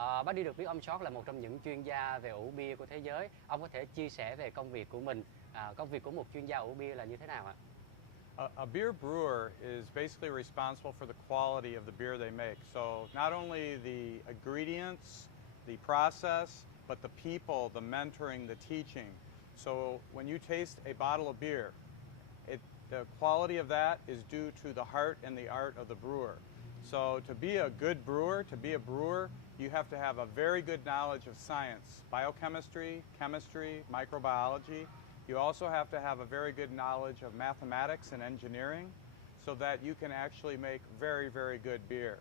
Bác đi được biết ông George là một trong những chuyên gia về ủ bia của thế giới. Ông có thể chia sẻ về công việc của mình, công việc của một chuyên gia ủ bia là như thế nào ạ? A beer brewer is basically responsible for the quality of the beer they make. So not only the ingredients, the process, but the people, the mentoring, the teaching. So when you taste a bottle of beer, the quality of that is due to the heart and the art of the brewer. So to be a good brewer, to be a brewer, you have to have a very good knowledge of science, biochemistry, chemistry, microbiology. You also have to have a very good knowledge of mathematics and engineering so that you can actually make very, very good beer.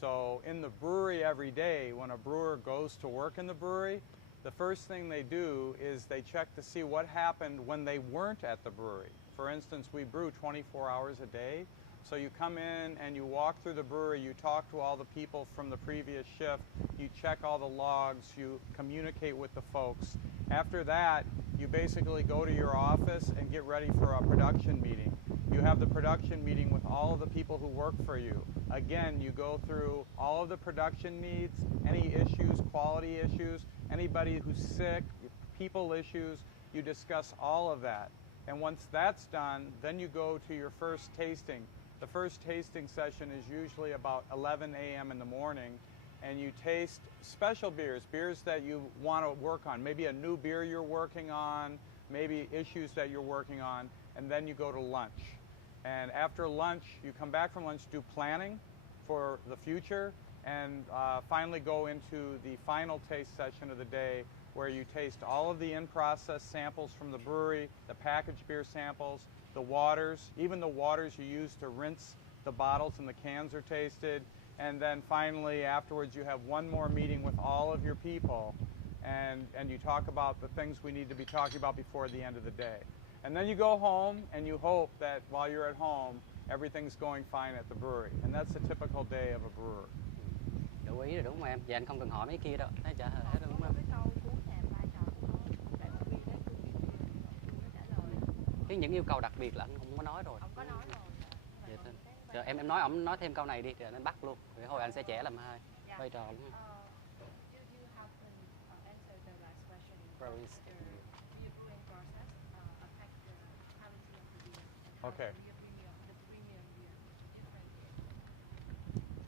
So in the brewery every day, when a brewer goes to work in the brewery, the first thing they do is they check to see what happened when they weren't at the brewery. For instance, we brew 24 hours a day. So you come in and you walk through the brewery, you talk to all the people from the previous shift, you check all the logs, you communicate with the folks. After that, you basically go to your office and get ready for a production meeting. You have the production meeting with all of the people who work for you. Again, you go through all of the production needs, any issues, quality issues, anybody who's sick, people issues, you discuss all of that. And once that's done, then you go to your first tasting. The first tasting session is usually about 11 a.m. in the morning, and you taste special beers, beers that you want to work on, maybe a new beer you're working on, maybe issues that you're working on, and then you go to lunch. And after lunch, you come back from lunch, do planning for the future, and finally go into the final taste session of the day where you taste all of the in-process samples from the brewery, the packaged beer samples, the waters, even the waters you use to rinse the bottles and the cans are tasted. And then finally, afterwards, you have one more meeting with all of your people, and you talk about the things we need to be talking about before the end of the day. And then you go home, and you hope that while you're at home, everything's going fine at the brewery. And that's a typical day of a brewer. Đủ ý rồi đúng không em? Dạ anh không cần hỏi mấy kia đâu, thấy trả hết rồi đúng không? Cái câu cuối là vai trò của đại ủ bia đấy, thương hiệu bia chưa có trả lời. Những yêu cầu đặc biệt là anh không có nói rồi. Ông có nói rồi. Dạ, rồi em nói ông nói thêm câu này đi, rồi anh bắt luôn. Rồi hồi anh sẽ trẻ làm hai vai trò luôn. You have answered the last question. Brewing The brewing process affect the quality of the beer. Okay. The premium beer different.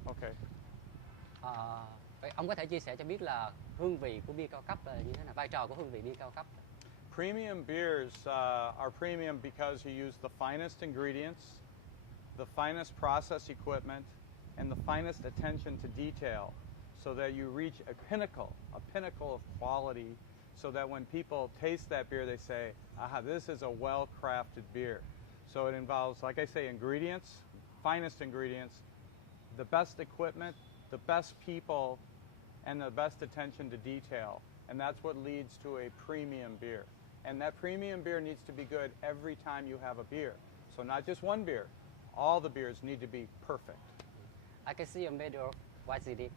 Okay. Vậy ông có thể chia sẻ cho biết là hương vị của bia cao cấp là như thế nào, vai trò của hương vị bia cao cấp? Premium beers are premium because you use the finest ingredients, the finest process equipment, and the finest attention to detail so that you reach a pinnacle of quality so that when people taste that beer they say, aha, this is a well-crafted beer. So it involves, like I say, ingredients, finest ingredients, the best equipment, the best people, and the best attention to detail. And that's what leads to a premium beer. And that premium beer needs to be good every time you have a beer. So not just one beer. All the beers need to be perfect. I can see a medal. What's it?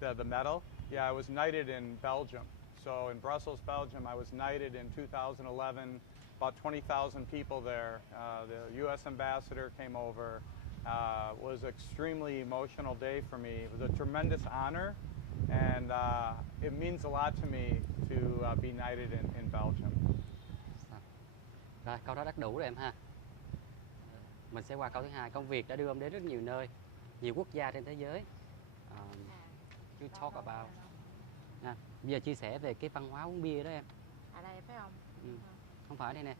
The medal? Yeah, I was knighted in Belgium. So in Brussels, Belgium, I was knighted in 2011. About 20,000 people there. The U.S. ambassador came over. It was an extremely emotional day for me. It was a tremendous honor, and it means a lot to me to be knighted in Belgium. Rồi, câu đó đắt đủ rồi em ha. Mình sẽ qua câu thứ hai. Công việc đã đưa ông đến rất nhiều nơi, nhiều quốc gia trên thế giới. You talk about. Bây giờ chia sẻ về cái văn hóa uống bia đó em. À đây phải không? Không phải đây nè.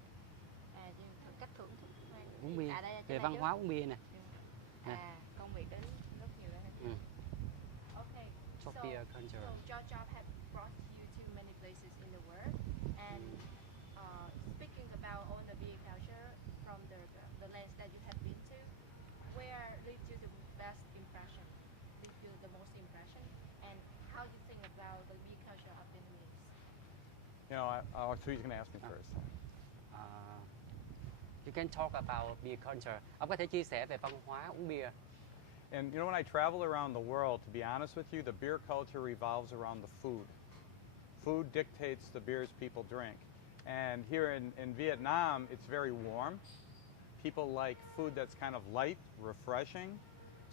Cách thưởng thức Uống bia. Về văn hóa uống bia nè. Công việc đến rất nhiều nơi. Okay. Talk beer culture. So George has brought you to many places in the world, and speaking about all the beer culture from the lands that you have been to, where leaves you the best impression? Leave you the most impression, and how you think about the beer culture of Vietnamese? You know, so he's going to ask me first. You can talk about beer culture. Ông có thể chia sẻ về văn hóa uống bia. And you know, when I travel around the world, to be honest with you, the beer culture revolves around the food. Food dictates the beers people drink. And here in Vietnam, it's very warm. People like food that's kind of light, refreshing.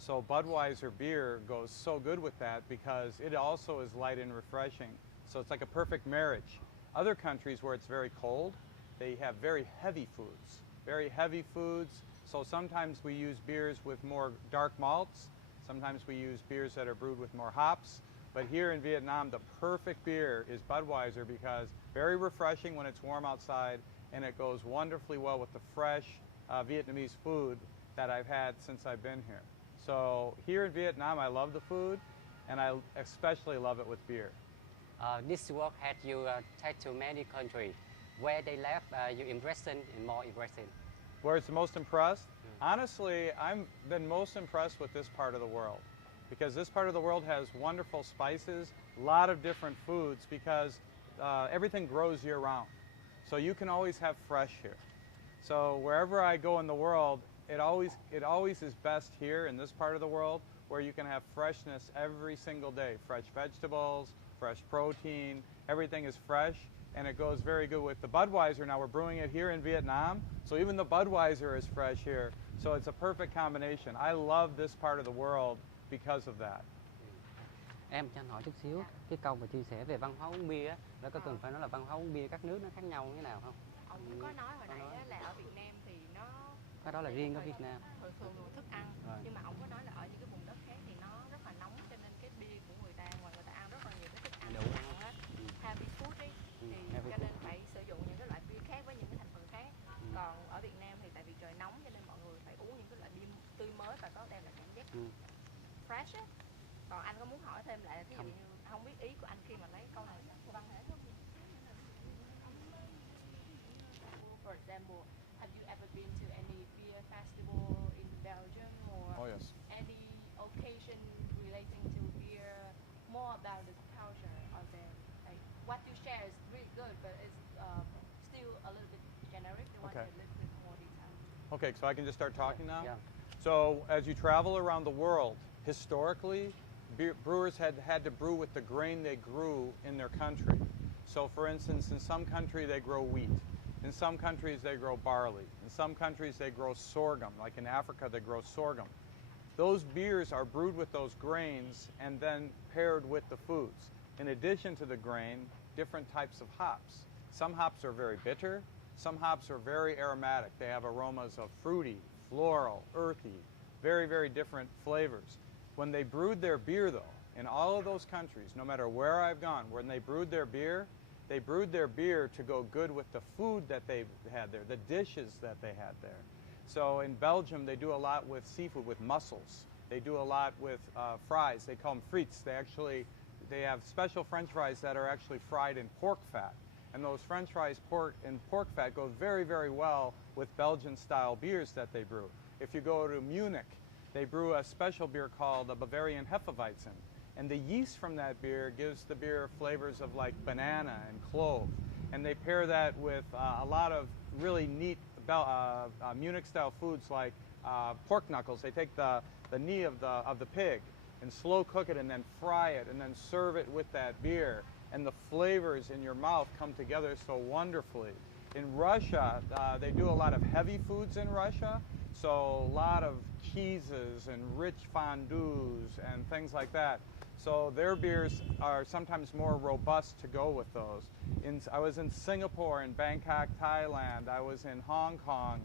So Budweiser beer goes so good with that because it also is light and refreshing. So it's like a perfect marriage. Other countries where it's very cold, they have very heavy foods. Very heavy foods. So sometimes we use beers with more dark malts. Sometimes we use beers that are brewed with more hops. But here in Vietnam, the perfect beer is Budweiser because very refreshing when it's warm outside, and it goes wonderfully well with the fresh Vietnamese food that I've had since I've been here. So here in Vietnam, I love the food, and I especially love it with beer. This work had you take to many countries. Where they left you impression and more impressive. Where it's the most impressed? Honestly, I've been most impressed with this part of the world because this part of the world has wonderful spices, a lot of different foods because everything grows year-round. So you can always have fresh here. So wherever I go in the world, it always is best here in this part of the world where you can have freshness every single day. Fresh vegetables, fresh protein, everything is fresh. And it goes very good with the Budweiser. Now we're brewing it here in Vietnam, so even the Budweiser is fresh here. So it's a perfect combination. I love this part of the world because of that. Em cho anh hỏi chút xíu, cái câu mà chia sẻ về văn hóa uống bia á, nó có cần phải nói là văn hóa uống bia các nước nó khác nhau như thế nào không? Ông cũng có nói hồi nãy á, là ở Việt Nam thì nó Cái đó là riêng ở Việt Nam. thường thức ăn, Rồi. nhưng mà ông có nói là ở những cái vùng đất khác thì nó rất là nóng, cho nên cái bia của người ta ngoài người ta ăn rất là nhiều cái thức ăn Đúng. mặn á, heavy food ấy, thì heavy cho food. nên phải sử dụng những cái loại bia khác với những cái thành phần khác. Còn ở Việt Nam thì tại vì trời nóng cho nên mọi người phải uống những cái loại bia tươi mới và có đem lại cảm giác fresh á. Còn anh có muốn hỏi thêm lại, ví dụ như không biết ý của anh khi mà lấy câu này của Văn Hải không? For example, have you ever been to any beer festival in Belgium or Oh yes. any occasion relating to beer, more about the culture of the, like, what you share is really good, but it's still a little bit generic. You want Okay. a little bit more detail. Okay, so I can just start talking now? Yeah. So as you travel around the world, historically, brewers had to brew with the grain they grew in their country. So for instance, in some country they grow wheat. In some countries they grow barley. In some countries they grow sorghum. Like in Africa they grow sorghum. Those beers are brewed with those grains and then paired with the foods. In addition to the grain, different types of hops. Some hops are very bitter. Some hops are very aromatic. They have aromas of fruity, floral, earthy, very, very different flavors. When they brewed their beer, though, in all of those countries, no matter where I've gone, when they brewed their beer to go good with the food that they had there, the dishes that they had there. So in Belgium, they do a lot with seafood, with mussels. They do a lot with fries. They call them frites. They have special French fries that are actually fried in pork fat. And those French fries in pork fat go very, very well with Belgian-style beers that they brew. If you go to Munich, they brew a special beer called a Bavarian Hefeweizen. And the yeast from that beer gives the beer flavors of like banana and clove. And they pair that with a lot of really neat Munich-style foods like pork knuckles. They take the knee of the pig and slow cook it and then fry it and then serve it with that beer. And the flavors in your mouth come together so wonderfully. In Russia, they do a lot of heavy foods in Russia. So a lot of cheeses and rich fondues and things like that. So their beers are sometimes more robust to go with those. I was in Singapore, in Bangkok, Thailand. I was in Hong Kong.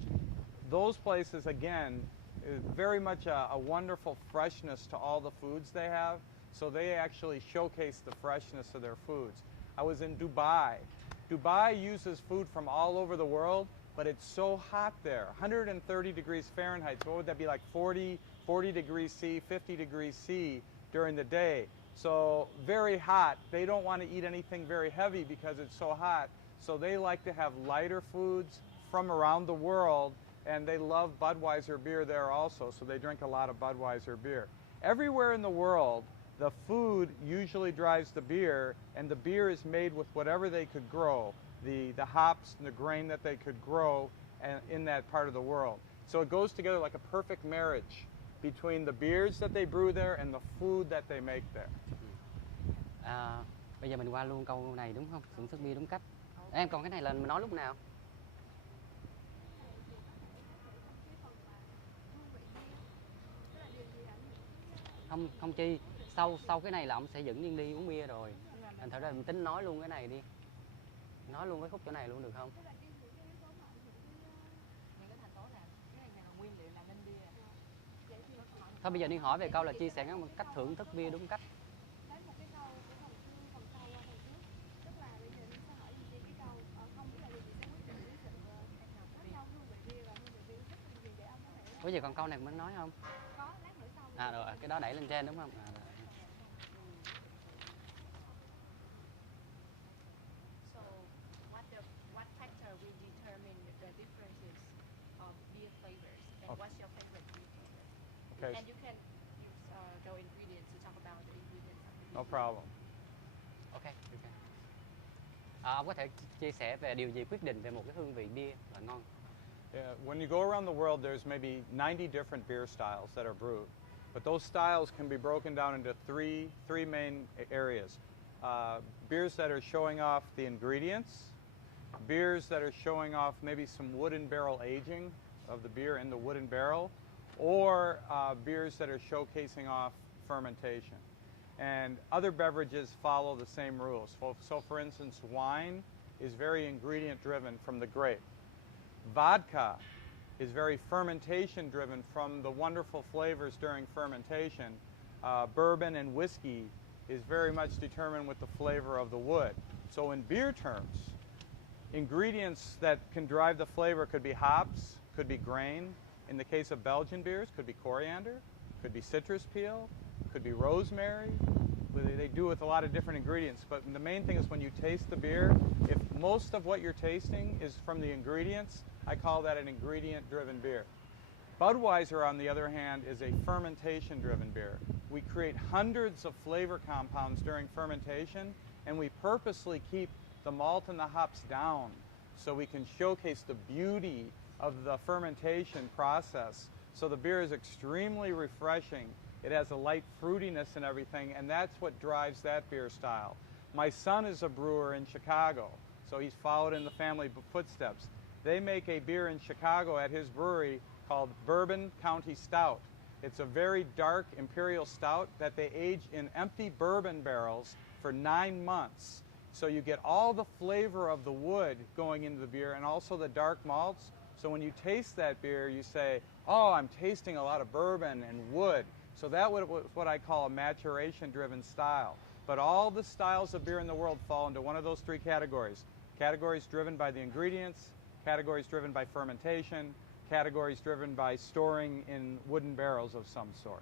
Those places, again, is very much a wonderful freshness to all the foods they have. So they actually showcase the freshness of their foods. I was in Dubai. Dubai uses food from all over the world, but it's so hot there, 130 degrees Fahrenheit. So what would that be, like 40 degrees C, 50 degrees C during the day. So very hot. They don't want to eat anything very heavy because it's so hot. So they like to have lighter foods from around the world, and they love Budweiser beer there also, so they drink a lot of Budweiser beer. Everywhere in the world, the food usually drives the beer, and the beer is made with whatever they could grow, the hops and the grain that they could grow in that part of the world. So it goes together like a perfect marriage between the beers that they brew there and the food that they make there. Bây giờ mình qua luôn câu này đúng không? Thưởng thức bia đúng cách. Em còn cái này là mình nói lúc nào? Không không Chi, sau cái này là ông sẽ dẫn Nhiên đi uống bia rồi. Thành thử ra mình tính nói luôn cái này đi. Nói luôn cái khúc chỗ này luôn được không? Những cái thành tố nào, cái nào nguyên liệu làm nên bia? Thôi bây giờ Nhiên hỏi về câu là chia sẻ một cách thưởng thức bia đúng cách. Lấy một cái câu của phần sau qua phần trước, tức là bây giờ mình sẽ hỏi gì cái câu không biết là gì sẽ quyết định cái sự khác nhau hương vị bia và hương vị bia rất là gì để ông có thể Có gì còn câu này muốn nói không? có lát nữa sau. À rồi, cái đó đẩy lên trên đúng không? À, rồi. So, what factor will determine the differences of beer flavors, and Okay. what's your favorite beer flavor? Okay, And you can use the ingredients to talk about the ingredients of the beer. no problem. Ok, ok. Ông có thể chia sẻ về điều gì quyết định về một cái hương vị bia là ngon? Yeah, when you go around the world, there's maybe 90 different beer styles that are brewed. But those styles can be broken down into three main areas. Beers that are showing off the ingredients, beers that are showing off maybe some wooden barrel aging of the beer in the wooden barrel, or beers that are showcasing off fermentation. And other beverages follow the same rules. So for instance, wine is very ingredient driven from the grape. Vodka is very fermentation driven from the wonderful flavors during fermentation. Bourbon and whiskey is very much determined with the flavor of the wood. So in beer terms, ingredients that can drive the flavor could be hops, could be grain. In the case of Belgian beers, could be coriander, could be citrus peel, could be rosemary. They do with a lot of different ingredients, but the main thing is when you taste the beer, if most of what you're tasting is from the ingredients, I call that an ingredient-driven beer. Budweiser, on the other hand, is a fermentation-driven beer. We create hundreds of flavor compounds during fermentation, and we purposely keep the malt and the hops down so we can showcase the beauty of the fermentation process. So the beer is extremely refreshing. It has a light fruitiness and everything, and that's what drives that beer style. My son is a brewer in Chicago, so he's followed in the family footsteps. They make a beer in Chicago at his brewery called Bourbon County Stout. It's a very dark imperial stout that they age in empty bourbon barrels for 9 months. So you get all the flavor of the wood going into the beer and also the dark malts. So when you taste that beer, you say, oh, I'm tasting a lot of bourbon and wood. So that was what I call a maturation-driven style. But all the styles of beer in the world fall into one of those three categories. Categories driven by the ingredients, categories driven by fermentation, categories driven by storing in wooden barrels of some sort.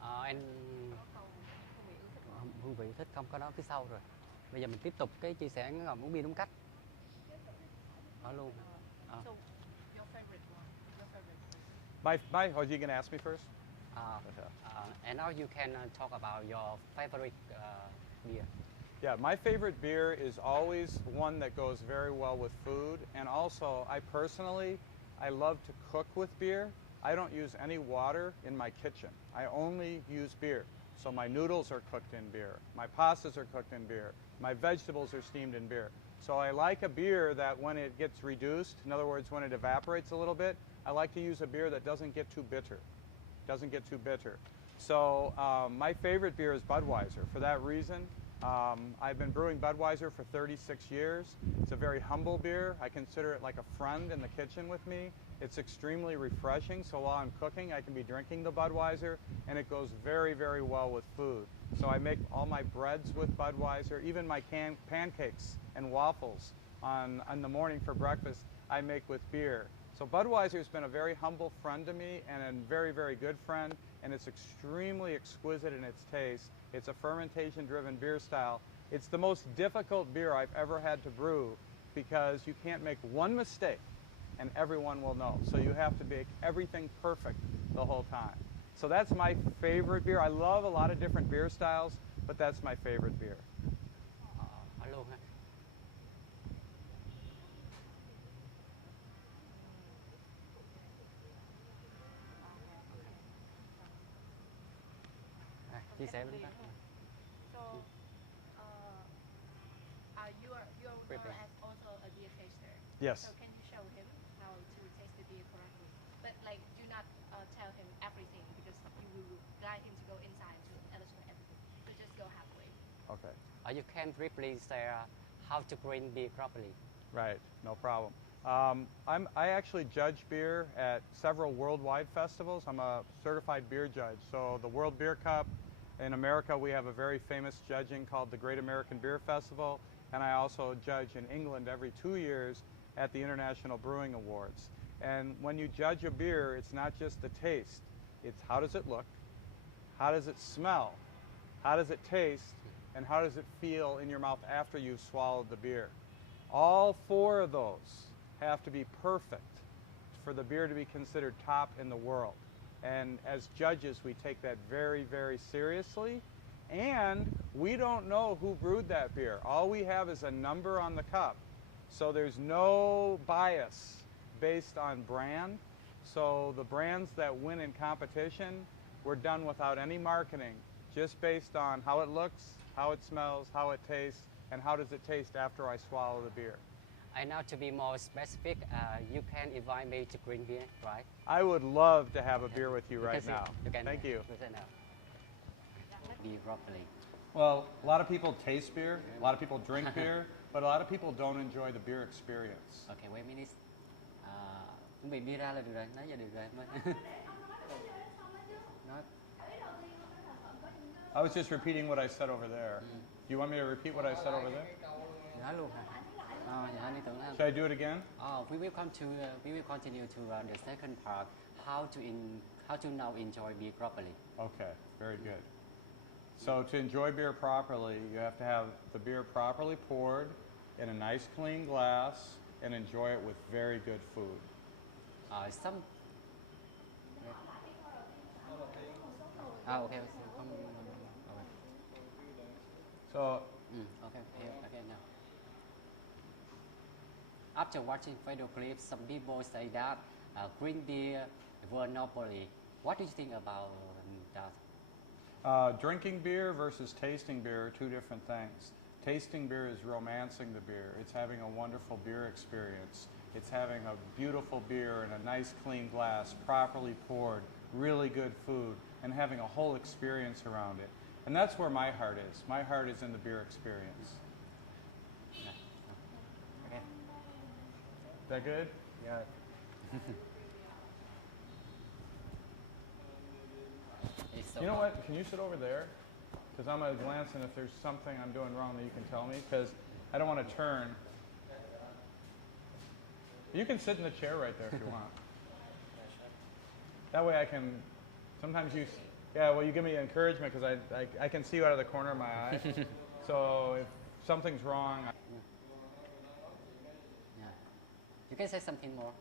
Anh hương vị thích không có nói phía sau rồi. Bây giờ mình tiếp tục cái chia sẻ ngồi uống bia đúng cách. Nói luôn. So, your favorite one, your favorite. Oh, you going to ask me first? And now you can talk about your favorite beer. Yeah, my favorite beer is always one that goes very well with food. And also, I love to cook with beer. I don't use any water in my kitchen. I only use beer. So my noodles are cooked in beer. My pastas are cooked in beer. My vegetables are steamed in beer. So I like a beer that when it gets reduced, in other words, when it evaporates a little bit, I like to use a beer that doesn't get too bitter. So my favorite beer is Budweiser. For that reason, I've been brewing Budweiser for 36 years. It's a very humble beer. I consider it like a friend in the kitchen with me. It's extremely refreshing, so while I'm cooking, I can be drinking the Budweiser, and it goes very, very well with food. So I make all my breads with Budweiser, even my pancakes and waffles in the morning for breakfast, I make with beer. So Budweiser's been a very humble friend to me and a very, very good friend, and it's extremely exquisite in its taste. It's a fermentation-driven beer style. It's the most difficult beer I've ever had to brew because you can't make one mistake and everyone will know. So you have to make everything perfect the whole time. So that's my favorite beer. I love a lot of different beer styles, but that's my favorite beer. Hỏi luôn ha. Chia sẻ với chúng ta. So, your brother is also a beer taster. Yes. So can you show him how to taste the beer correctly? But like, do not tell him everything because you will guide him to go inside to illustrate everything. So just go halfway. Okay. Or you can briefly share how to green beer properly. Right, no problem. I actually judge beer at several worldwide festivals. I'm a certified beer judge. So the World Beer Cup in America, we have a very famous judging called the Great American Beer Festival, and I also judge in England every 2 years at the International Brewing Awards. And when you judge a beer, it's not just the taste. It's how does it look, how does it smell, how does it taste, and how does it feel in your mouth after you've swallowed the beer. All 4 of those have to be perfect for the beer to be considered top in the world. And as judges, we take that very, very seriously. And we don't know who brewed that beer. All we have is a number on the cup. So there's no bias based on brand. So the brands that win in competition were done without any marketing, just based on how it looks, how it smells, how it tastes, and how does it taste after I swallow the beer. And now to be more specific, you can invite me to green beer, right? I would love to have a beer with you You right can see- now. You can, Thank you. listen now. Beer properly. Well, a lot of people taste beer, a lot of people drink beer, but a lot of people don't enjoy the beer experience. Okay, wait a minute. Chuẩn bị bia ra là được rồi, nói giờ được rồi. Nói I was just repeating what I said over there. Do you want me to repeat what I said over there? nói luôn hả? Dạ anh đi tưởng Should I do it again? we will continue to the second part. How to now enjoy beer properly. Okay, very good. So to enjoy beer properly, you have to have the beer properly poured in a nice clean glass and enjoy it with very good food. Some. Okay. So Okay now. After watching video clips, some people say that green beer monopoly. What do you think about that? drinking beer versus tasting beer are 2 different things. Tasting beer is romancing the beer. It's having a wonderful beer experience. It's having a beautiful beer in a nice clean glass, properly poured, really good food, and having a whole experience around it. And that's where my heart is. My heart is in the beer experience. Okay. Is that good? Yeah. It's so You know hot. what? Can you sit over there? Because I'm going to glance, and if there's something I'm doing wrong that you can tell me, because I don't want to turn. You can sit in the chair right there if you want. That way I can, sometimes you, yeah, well, you give me encouragement because I can see you out of the corner of my eye. So if something's wrong. Yeah. You can say something more.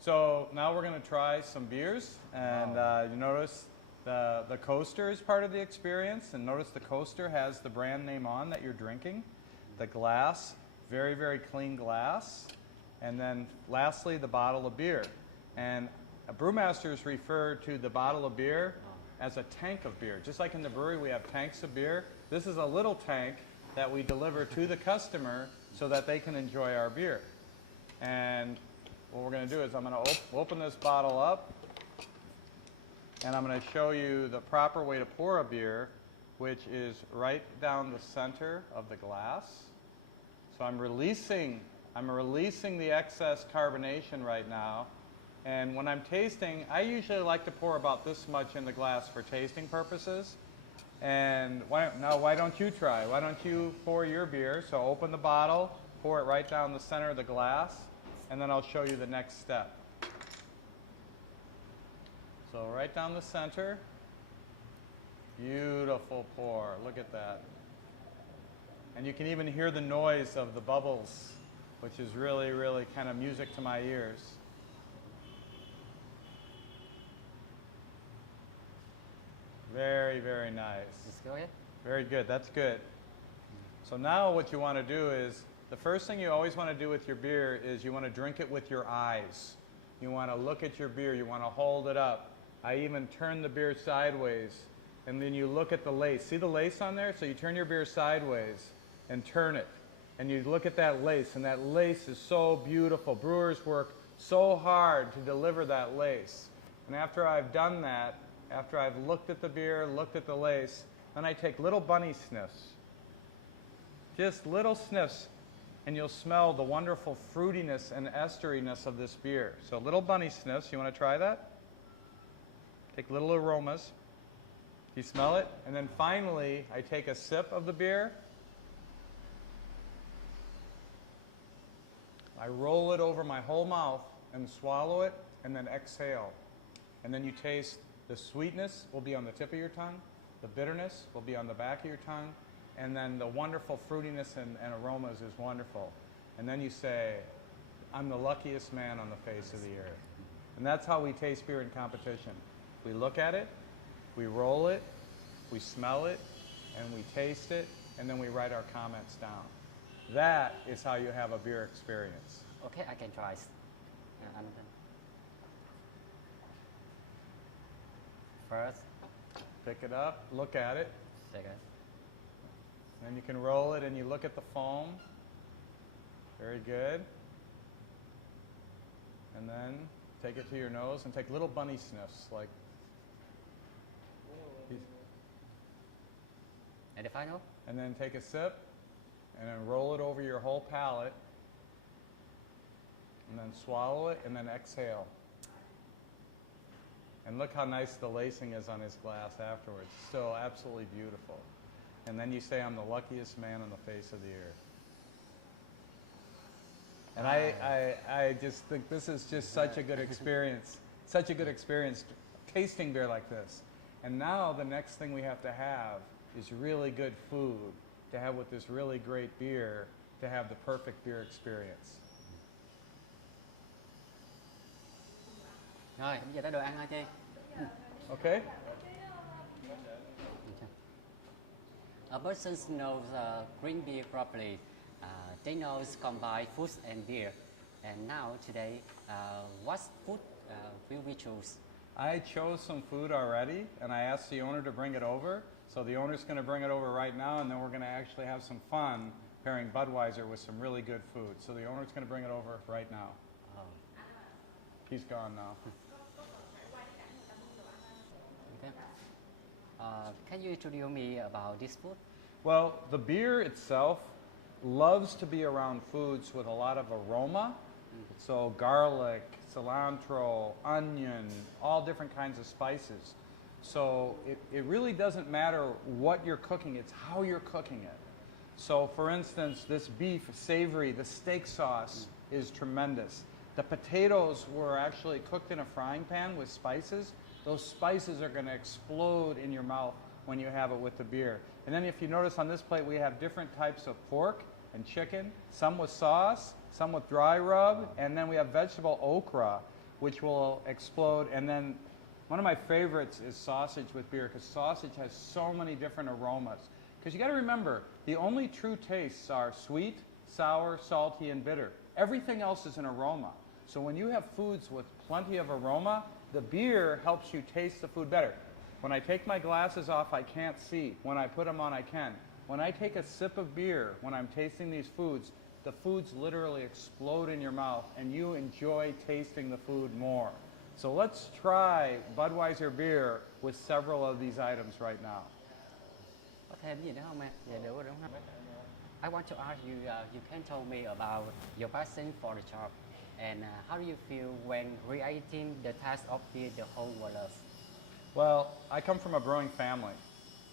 So now we're going to try some beers, and you notice the coaster is part of the experience, and notice the coaster has the brand name on that you're drinking. The glass, very, very clean glass. And then lastly, the bottle of beer. And brewmasters refer to the bottle of beer as a tank of beer. Just like in the brewery we have tanks of beer, this is a little tank that we deliver to the customer so that they can enjoy our beer. And what we're going to do is I'm going to open this bottle up, and I'm going to show you the proper way to pour a beer, which is right down the center of the glass. So I'm releasing the excess carbonation right now. And when I'm tasting, I usually like to pour about this much in the glass for tasting purposes. And why don't you try? Why don't you pour your beer? So open the bottle, pour it right down the center of the glass, and then I'll show you the next step. So right down the center. Beautiful pour. Look at that. And you can even hear the noise of the bubbles, which is really, really kind of music to my ears. Very, very nice. Let's go ahead. Very good. That's good. So now what you want to do is, the first thing you always want to do with your beer is you want to drink it with your eyes. You want to look at your beer. You want to hold it up. I even turn the beer sideways, and then you look at the lace. See the lace on there? So you turn your beer sideways and turn it. And you look at that lace, and that lace is so beautiful. Brewers work so hard to deliver that lace. And after I've done that, after I've looked at the beer, looked at the lace, then I take little bunny sniffs. Just little sniffs, and you'll smell the wonderful fruitiness and esteriness of this beer. So little bunny sniffs. You want to try that? Take little aromas. You smell it? And then finally, I take a sip of the beer. I roll it over my whole mouth and swallow it, and then exhale. And then you taste the sweetness will be on the tip of your tongue, the bitterness will be on the back of your tongue, and then the wonderful fruitiness and aromas is wonderful. And then you say, I'm the luckiest man on the face of the earth. And that's how we taste beer in competition. We look at it, we roll it, we smell it, and we taste it, and then we write our comments down. That is how you have a beer experience. Okay, I can try. First, Pick it up, look at it, second. then you can roll it and you look at the foam. Very good. And then take it to your nose and take little bunny sniffs, like. And the final? And then take a sip, and then roll it over your whole palate, and then swallow it, and then exhale. And look how nice the lacing is on his glass afterwards. Still absolutely beautiful. And then you say, I'm the luckiest man on the face of the earth. And I just think this is just such a good experience. Such a good experience tasting beer like this. And now the next thing we have to have is really good food to have with this really great beer to have the perfect beer experience. Rồi, bây giờ tới đồ ăn thôi Chi. Okay? A person knows green beer properly. They know combine foods and beer. And now, today, what food will we choose? I chose some food already, and I asked the owner to bring it over. So the owner's going to bring it over right now, and then we're going to actually have some fun pairing Budweiser with some really good food. So the owner's going to bring it over right now. Oh. He's gone now. Okay. Can you introduce me about this food? Well, the beer itself loves to be around foods with a lot of aroma. So garlic, cilantro, onion, all different kinds of spices. So it really doesn't matter what you're cooking, it's how you're cooking it. So for instance, this beef savory, the steak sauce is tremendous. The potatoes were actually cooked in a frying pan with spices. Those spices are going to explode in your mouth when you have it with the beer. And then if you notice on this plate, we have different types of pork and chicken, some with sauce, some with dry rub, and then we have vegetable okra, which will explode. And then one of my favorites is sausage with beer, because sausage has so many different aromas. Because you got to remember, the only true tastes are sweet, sour, salty, and bitter. Everything else is an aroma. So when you have foods with plenty of aroma, the beer helps you taste the food better. When I take my glasses off, I can't see. When I put them on, I can. When I take a sip of beer, when I'm tasting these foods, the foods literally explode in your mouth, and you enjoy tasting the food more. So let's try Budweiser beer with several of these items right now. Có thêm gì nữa không em? Dạ được rồi đúng không? I want to ask you, you can tell me about your passion for the job, and how do you feel when creating the taste of beer the whole world loves? Well, I come from a brewing family.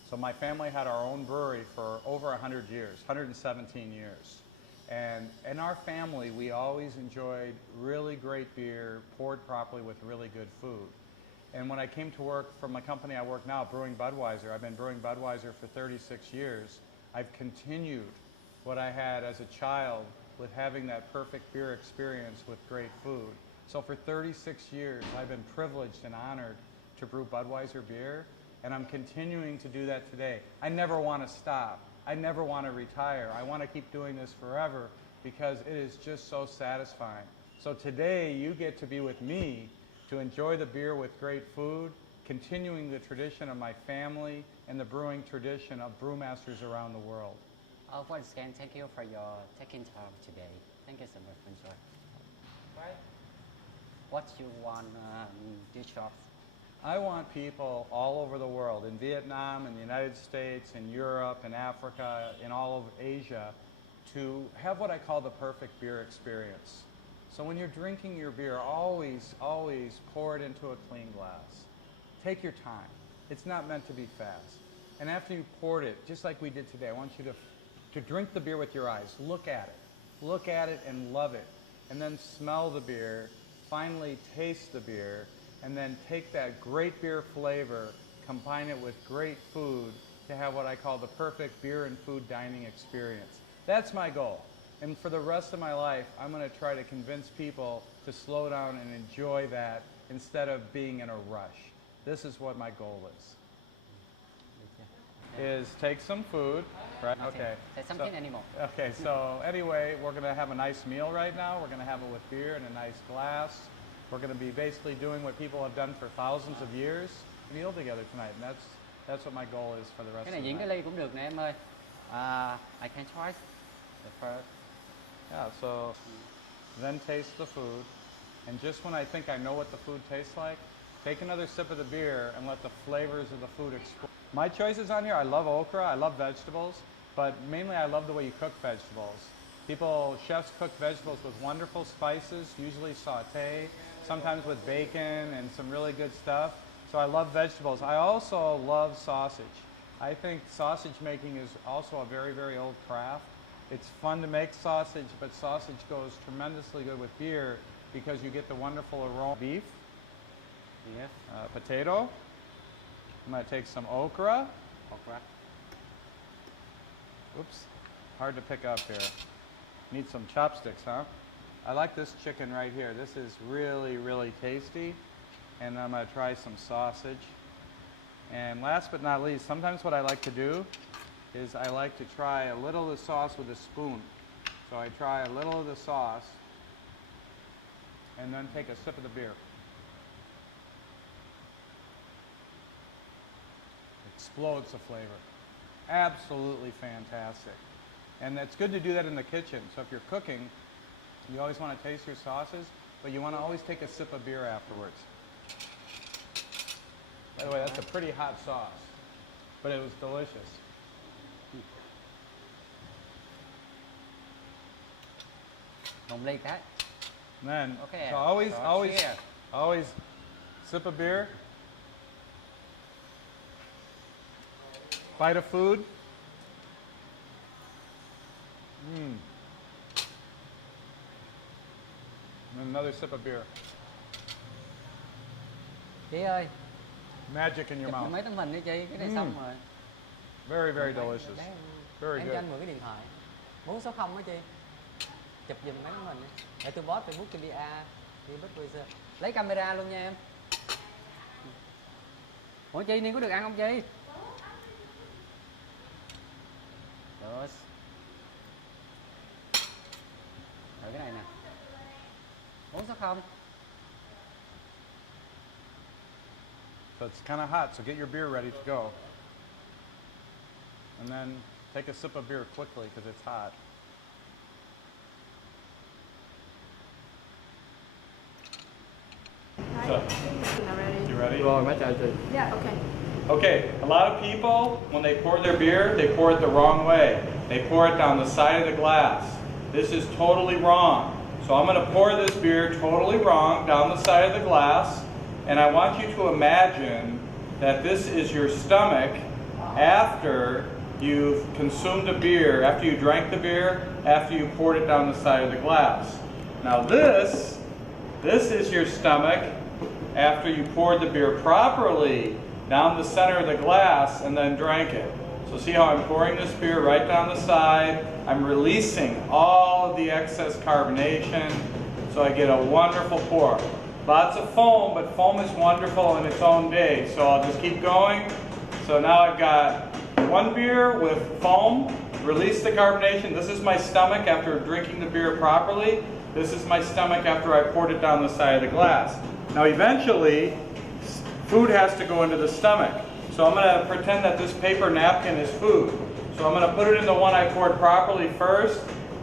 So my family had our own brewery for over 100 years, 117 years. And in our family, we always enjoyed really great beer, poured properly with really good food. And when I came to work for my company I work now, Brewing Budweiser, I've been brewing Budweiser for 36 years. I've continued what I had as a child with having that perfect beer experience with great food. So for 36 years, I've been privileged and honored to brew Budweiser beer, and I'm continuing to do that today. I never want to stop. I never want to retire. I want to keep doing this forever because it is just so satisfying. So today you get to be with me to enjoy the beer with great food, continuing the tradition of my family and the brewing tradition of brewmasters around the world. Once again, thank you for your taking time today. Thank you so much for enjoying. What you want this shop? I want people all over the world, in Vietnam, in the United States, in Europe, in Africa, in all of Asia, to have what I call the perfect beer experience. So when you're drinking your beer, always pour it into a clean glass. Take your time. It's not meant to be fast. And after you poured it, just like we did today, I want you to drink the beer with your eyes. Look at it. Look at it and love it. And then smell the beer. Finally taste the beer. And then take that great beer flavor, combine it with great food to have what I call the perfect beer and food dining experience. That's my goal. And for the rest of my life, I'm going to try to convince people to slow down and enjoy that instead of being in a rush. This is what my goal is take some food, right? Okay. Say something anymore. Okay, so anyway, we're going to have a nice meal right now. We're going to have it with beer in a nice glass. We're going to be basically doing what people have done for thousands of years, meal together tonight, and that's what my goal is for the rest Cái of này the diễn cái night. ly cũng được nè em ơi. I can try the first. Yeah, so then taste the food, and just when I think I know what the food tastes like, take another sip of the beer and let the flavors of the food explode. My choices on here, I love okra, I love vegetables, but mainly I love the way you cook vegetables. Chefs cook vegetables with wonderful spices, usually sauté, sometimes with bacon and some really good stuff. So I love vegetables. I also love sausage. I think sausage making is also a very, very old craft. It's fun to make sausage, but sausage goes tremendously good with beer because you get the wonderful aroma. Beef, Yes. potato. I'm going to take some okra. Okra. Oops, hard to pick up here. Need some chopsticks, huh? I like this chicken right here. This is really, really tasty. And I'm going to try some sausage. And last but not least, sometimes what I like to do is I like to try a little of the sauce with a spoon. So I try a little of the sauce and then take a sip of the beer. Explodes the flavor. Absolutely fantastic. And it's good to do that in the kitchen. So if you're cooking, you always want to taste your sauces, but you want to always take a sip of beer afterwards. By the way, that's a pretty hot sauce, but it was delicious. Một ly cái. And then, Okay. so So cheers. always sip of beer, bite of food. And another sip of beer. Chị ơi, Magic in your chụp mouth. mấy tấm hình đi chị, cái này xong rồi. Very, very delicious. Bán- Very em cho good. anh mượn cái điện thoại 460 á chị. Chụp giùm mấy tấm hình đi. Để tôi post Facebook cho đi Budweiser. Lấy camera luôn nha em. Ủa chị Niên có được ăn không chị? Được. Rồi cái này nè. 460. So it's kind of hot, so get your beer ready to go. And then take a sip of beer quickly because it's hot. So, you ready? Rồi má chờ chị. Yeah, okay. Okay, a lot of people, when they pour their beer, they pour it the wrong way. They pour it down the side of the glass. This is totally wrong. So I'm going to pour this beer totally wrong down the side of the glass, and I want you to imagine that this is your stomach after you've consumed a beer, after you drank the beer, after you poured it down the side of the glass. Now this is your stomach after you poured the beer properly down the center of the glass and then drank it. So see how I'm pouring this beer right down the side. I'm releasing all of the excess carbonation so I get a wonderful pour. Lots of foam, but foam is wonderful in its own day. So I'll just keep going. So now I've got one beer with foam, release the carbonation. This is my stomach after drinking the beer properly. This is my stomach after I poured it down the side of the glass. Now eventually, food has to go into the stomach. So I'm going to pretend that this paper napkin is food. So I'm going to put it in the one I poured properly first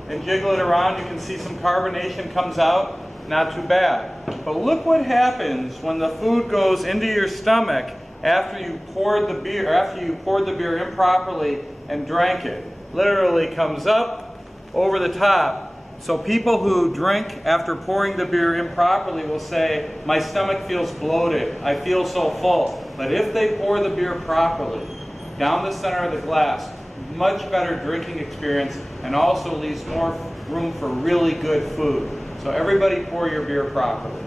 and jiggle it around. You can see some carbonation comes out. not too bad. But look what happens when the food goes into your stomach after you poured the beer improperly and drank it. Literally comes up over the top. So people who drink after pouring the beer improperly will say, my stomach feels bloated, I feel so full. But if they pour the beer properly, down the center of the glass, much better drinking experience, and also leaves more room for really good food. So everybody pour your beer properly.